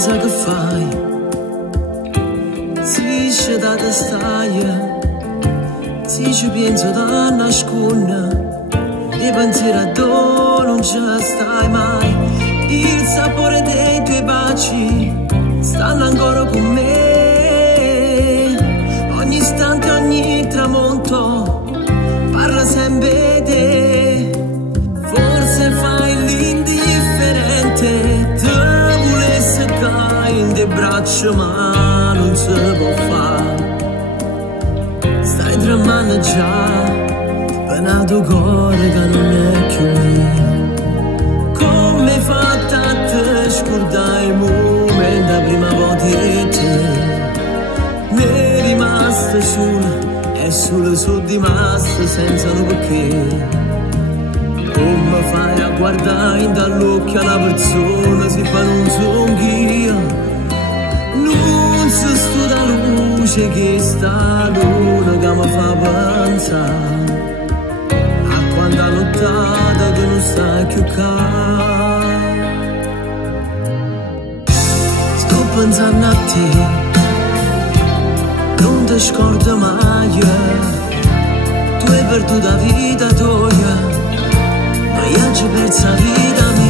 sa che fai, si ci da te stai, si ci penso da nascondere, di pensiero a dove non ci stai mai, il sapore dei tuoi baci stanno ancora con me, ogni istante, ogni tramonto parla sempre di te, forse fai l'indifferente, te volesse caire in te braccia ma non si può fare, stai tremando già, penato cuore che non è più mio, come hai fatto a te scordare il momento la prima volta di te, mi è rimasta sola e solo sono rimasta senza un perché. Come fai a guardare dall'occhio alla persona si fa non son io, non si sto da luce che sta luna che mi fa pensare a quando ha lottato che non stai più qua. Sto pensando a te, non ti scordo mai, tu hai perduto la vita tua, ma io ci perso la vita mia.